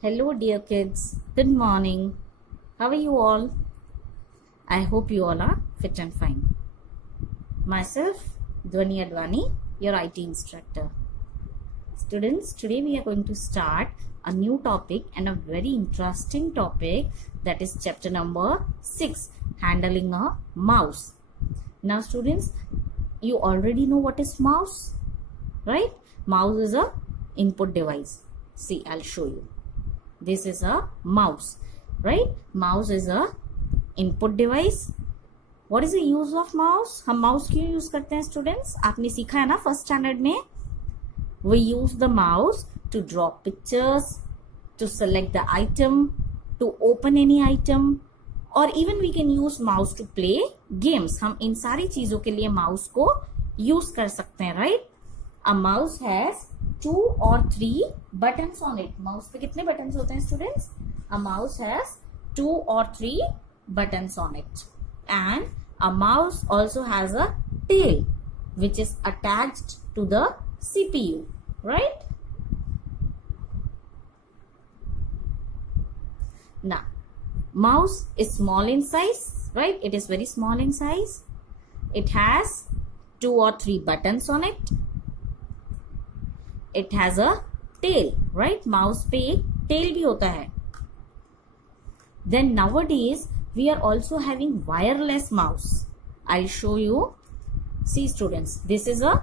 Hello dear kids, good morning. How are you all? I hope you all are fit and fine. Myself, Dhwani Advani, your IT instructor. Students, today we are going to start a new topic and a very interesting topic, that is chapter number 6, handling a mouse. Now students, you already know what is mouse, right? Mouse is a input device. See, I'll show you. This is a mouse, right? Mouse is a input device. What is the use of mouse? हम mouse क्यों use करते हैं students? आपने सीखा है ना first standard में? We use the mouse to draw pictures, to select the item, to open any item, or even we can use mouse to play games. हम इन सारी चीजों के लिए mouse को use कर सकते हैं, right? A mouse has 2 or 3 buttons on it. Mouse पे कितने buttons होते हैं students? A mouse has 2 or 3 buttons on it. And a mouse also has a tail which is attached to the CPU, right? Now, mouse is small in size, right? It is very small in size. It has 2 or 3 buttons on it. It has a tail, right? Mouse पे एक tail भी होता है. Then nowadays we are also having wireless mouse. I'll show you. See students, this is a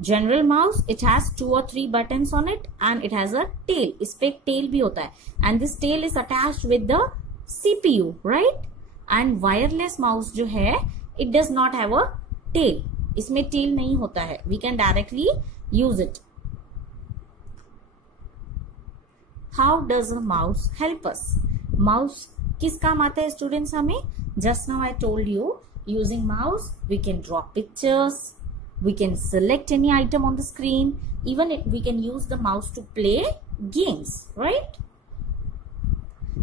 general mouse. It has 2 or 3 buttons on it and it has a tail. इस पे एक tail भी होता है. And this tail is attached with the CPU, right? And wireless mouse जो है, it does not have a tail. इसमें tail नहीं होता है. We can directly use it. How does a mouse help us? Mouse किस काम आता है students हमें? Just now I told you, using mouse we can draw pictures, we can select any item on the screen, even we can use the mouse to play games, right?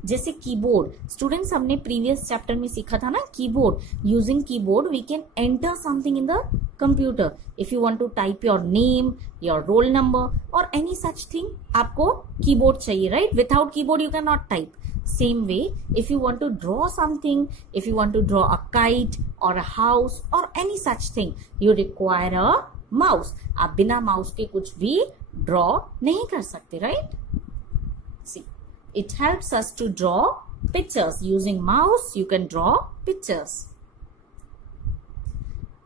जैसे keyboard, students हमने previous chapter में सीखा था ना, keyboard. Using keyboard we can enter something in the computer. If you want to type your name, your roll number और any such thing, आपको keyboard चाहिए, right? Without keyboard you can not type. Same way, if you want to draw something, if you want to draw a kite or a house or any such thing, you require a mouse. आप बिना mouse के कुछ भी draw नहीं कर सकते, right? See, it helps us to draw pictures. Using mouse, you can draw pictures.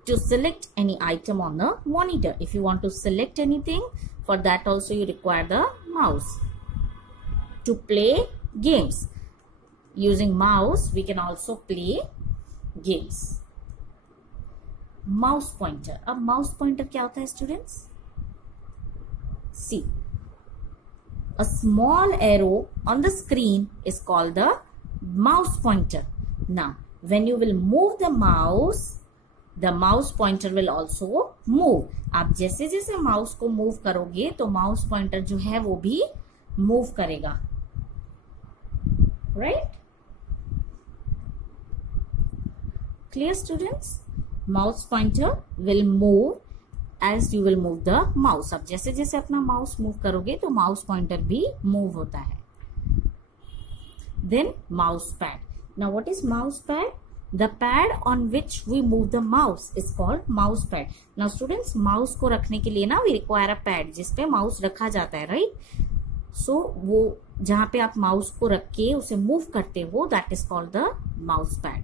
To select any item on the monitor, if you want to select anything, for that also you require the mouse. To play games, using mouse we can also play games. Mouse pointer. अब mouse pointer क्या होता है students? See, a small arrow on the screen is called the mouse pointer. Now, when you will move the mouse pointer will also move. आप जैसे जैसे mouse को move करोगे तो mouse pointer जो है वो भी move करेगा, right? Clear students? Mouse pointer will move as you will move the mouse. अब जैसे जैसे अपना mouse move करोगे तो mouse pointer भी move होता है. Then mouse pad. Now what is mouse pad? The pad on which we move the mouse is called mouse pad. Now students, mouse को रखने के लिए ना we require a pad जिसपे mouse रखा जाता है, right? So वो जहाँ पे आप माउस को रख के उसे मूव करते हो, that is called the mouse pad.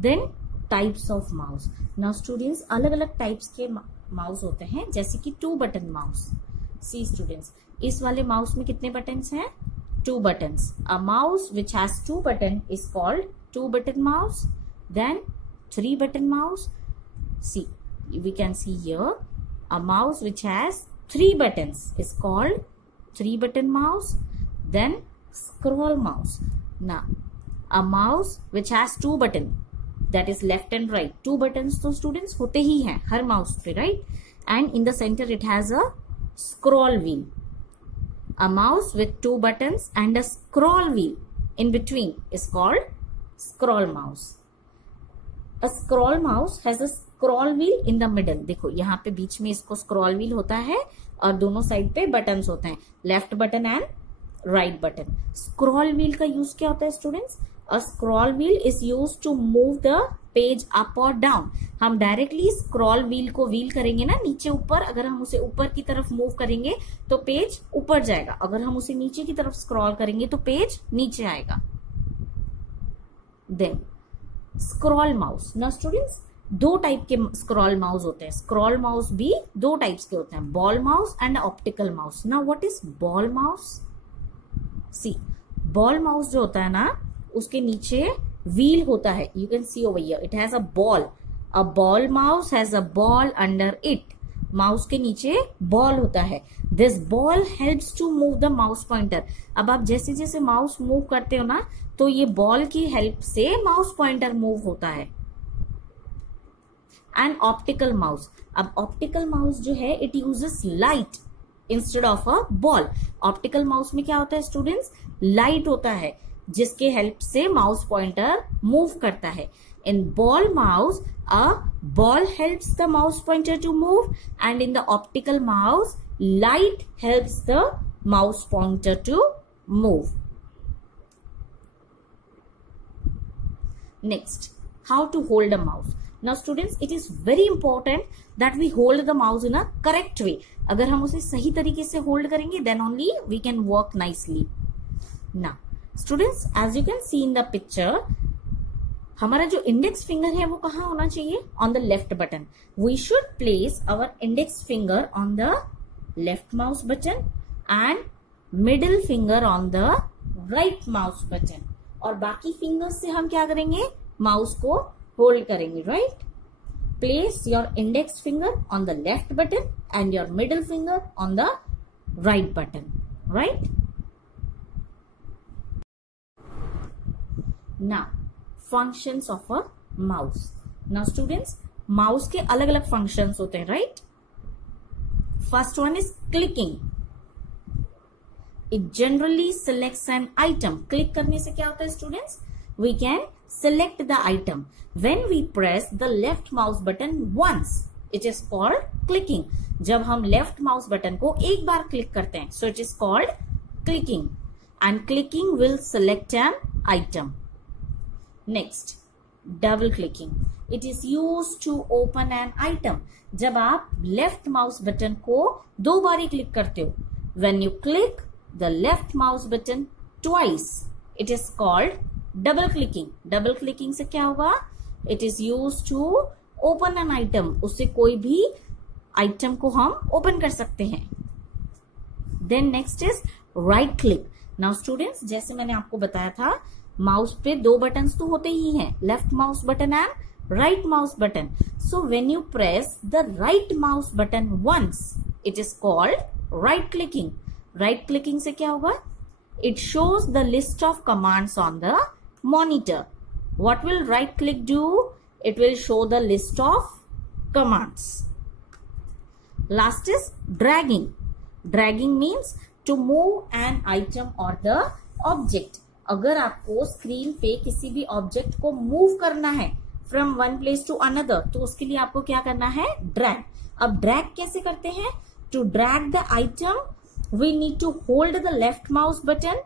Then types of mouse. Now students, अलग अलग टाइप्स के माउस होते हैं, जैसे कि 2 बटन माउस. सी स्टूडेंट्स, इस वाले माउस में कितने बटन्स हैं? 2 buttons. A mouse which has 2 button is called 2 button mouse. Then 3 button mouse. See, we can see here a mouse which has 3 buttons is called 3 button mouse. Then scroll mouse. Now, a mouse which has 2 buttons, that is left and right. 2 buttons तो students होते ही हैं हर mouse पे, right? And in the center it has a scroll wheel. A mouse with 2 buttons and a scroll wheel in between is called scroll mouse. A scroll mouse has a scroll wheel in the middle. देखो यहाँ पे बीच में इसको scroll wheel होता है और दोनों side पे बटन्स होते हैं, left button and right button. Scroll wheel का यूज क्या होता है students? A scroll wheel is use to move the page up और डाउन। हम डायरेक्टली स्क्रॉल व्हील को व्हील करेंगे ना नीचे ऊपर, अगर हम उसे ऊपर की तरफ मूव करेंगे तो पेज ऊपर जाएगा, अगर हम उसे नीचे की तरफ स्क्रॉल करेंगे तो पेज नीचे आएगा। Then scroll mouse. ना स्टूडेंट्स, दो टाइप के स्क्रॉल माउस होते हैं। स्क्रॉल माउस भी दो टाइप्स के होते हैं, ball mouse and optical mouse. ना what is ball mouse? See, ball mouse जो होता है ना, उसके नीचे व्हील होता है। You can see over here it has a ball. A ball mouse has a ball under it. Mouse के नीचे बॉल होता है। This ball helps to move the mouse pointer. अब आप जैसे जैसे माउस मूव करते हो ना, तो ये बॉल की हेल्प से माउस पॉइंटर मूव होता है। And optical mouse. अब ऑप्टिकल माउस जो है, it uses light instead of a ball. Optical mouse में क्या होता है स्टूडेंट्स? लाइट होता है जिसके हेल्प से माउस पॉइंटर मूव करता है। In ball mouse a ball helps the mouse pointer to move, and in the optical mouse light helps the mouse pointer to move. Next, how to hold a mouse. Now students, it is very important that we hold the mouse in a correct way. अगर हम उसे सही तरीके से hold करेंगे, then only we can work nicely. Now students, as you can see in the picture, हमारा जो index finger है वो कहाँ होना चाहिए? On the left button. We should place our index finger on the left mouse button and middle finger on the right mouse button. और बाकी fingers से हम क्या करेंगे? माउस को होल्ड करेंगे, right? Place your index finger on the left button and your middle finger on the right button, right? Now functions of a mouse. Now students, mouse के अलग अलग फंक्शंस होते हैं, right? First one is clicking. It generally selects an item. Click करने से क्या होता है students? We can select the item. When we press the left mouse button once, it is called clicking. जब हम left mouse button को एक बार क्लिक करते हैं, so it is called clicking. And clicking will select an item. Next, double clicking. It is used to open an item. जब आप left mouse button को दो बार ही क्लिक करते हो, when you click the left mouse button twice, it is called double clicking. Double clicking से क्या होगा? It is used to open an item. उससे कोई भी आइटम को हम ओपन कर सकते हैं। Then next is right click. Now students, जैसे मैंने आपको बताया था, माउस पे दो बटन्स तो होते ही हैं, left mouse button and right mouse button. So when you press the right mouse button once, it is called right clicking. Right clicking से क्या होगा? It shows the list of commands on the monitor. What will right click do? It will show the list of commands. Last is dragging. Dragging means to move an item or the object. अगर आपको screen पे किसी भी object को move करना है from one place to another, तो उसके लिए आपको क्या करना है? ड्रैग. अब ड्रैग कैसे करते हैं? To drag the item we need to hold the left mouse button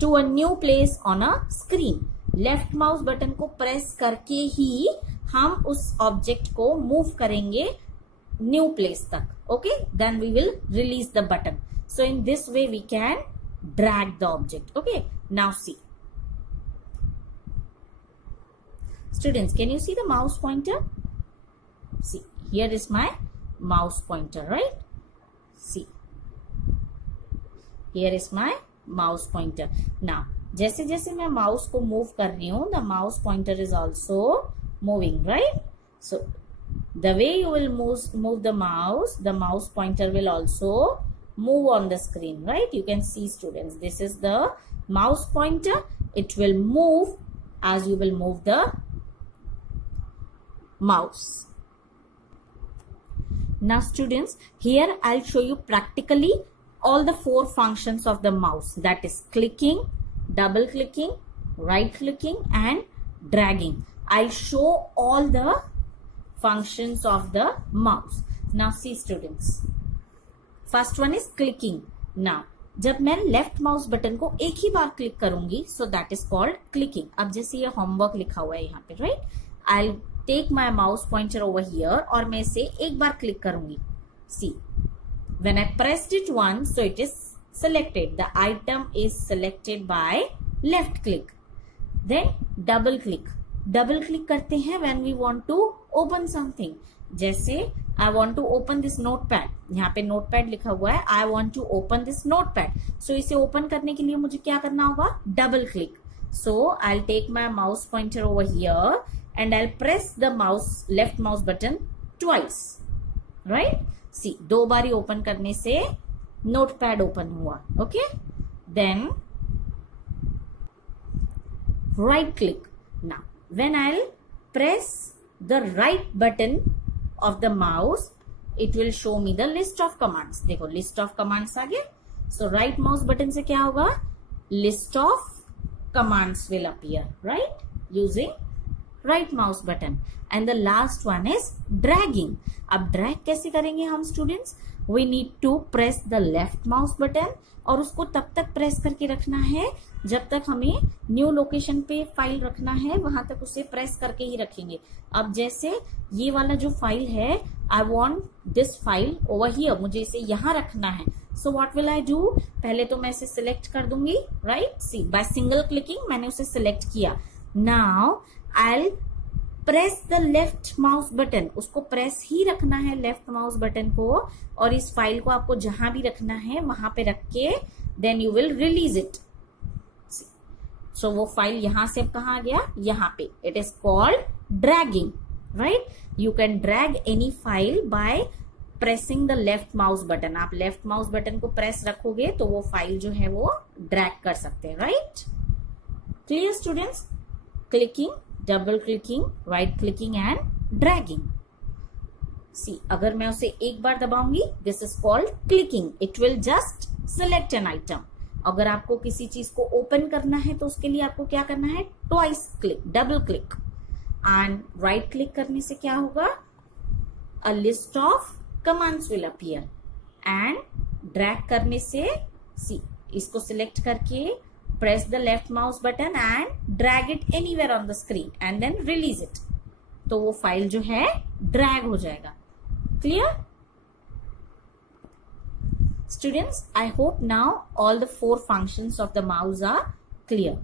to a new place on a screen. Left mouse button को प्रेस करके ही हम उस ऑब्जेक्ट को मूव करेंगे न्यू प्लेस तक. Okay, then we will release the button. So in this way we can drag the object. Okay, now see. Students, can you see the mouse pointer? See, here is my mouse pointer, right? See. Here is my mouse pointer. Now, जैसे जैसे मैं mouse को move कर रही हूँ, the mouse pointer is also moving, right? So, the way you will move the mouse pointer will also move on the screen, right? You can see, students, this is the mouse pointer. It will move as you will move the mouse. Now students, here I'll show you practically all the 4 functions of the mouse, that is clicking, double clicking, right clicking and dragging. I'll show all the functions of the mouse. Now see, students, first one is clicking. Now जब मैं left mouse button को एक ही बार click करूंगी, so that is called clicking. अब जैसे ये homework लिखा हुआ है यहाँ पे, right, I take my mouse pointer over here और मैं इसे एक बार क्लिक करूंगी. See, when I pressed it once, so it is selected. The item is selected by left click. Then double click. Double click करते हैं when we want to open something. जैसे I want to open this notepad. यहाँ पे notepad लिखा हुआ है. I want to open this notepad. So इसे open करने के लिए मुझे क्या करना होगा? Double click. So I'll take my mouse pointer over here and I'll press the left mouse button twice. Right? See, दो बारी open करने से notepad open हुआ. Okay? Then right click. Now when I'll press the right button of the mouse, it will show me the list of commands. देखो list of commands आ गया. So right mouse button से क्या होगा? List of commands will appear, right? Using right mouse button. And the last one is dragging. अब drag कैसे करेंगे हम students? We need to press the left mouse button और उसको तब तक प्रेस करके रखना है जब तक हमें न्यू लोकेशन पे फाइल रखना है, वहां तक उसे प्रेस करके ही रखेंगे. अब जैसे ये वाला जो फाइल है, I want this file over here, मुझे इसे यहाँ रखना है. So what will I do? पहले तो मैं इसे सिलेक्ट कर दूंगी, right. See, by single clicking मैंने उसे सिलेक्ट किया. Now I press the left mouse button, उसको प्रेस ही रखना है लेफ्ट माउस बटन को, और इस फाइल को आपको जहां भी रखना है वहां पे रख के then you will release it. So वो फाइल यहां से अब कहां आ गया? यहाँ पे. It is called dragging, right. You can drag any file by pressing the left mouse button. आप लेफ्ट माउस बटन को प्रेस रखोगे तो वो फाइल जो है वो ड्रैग कर सकते हैं, right. Clear students? Clicking, double clicking, right clicking and dragging. See, अगर मैं उसे एक बार दबाऊंगी, this is called clicking. It will just select an item. अगर आपको किसी चीज को ओपन करना है तो उसके लिए आपको क्या करना है? Twice click, double click. And right click करने से क्या होगा? A list of commands will appear. And drag करने से, सी, इसको सिलेक्ट करके press the left mouse button and drag it anywhere on the screen and then release it. तो वो फाइल जो है ड्रैग हो जाएगा. Clear? Students, I hope now all the 4 functions of the mouse are clear.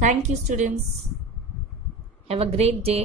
Thank you, students. Have a great day.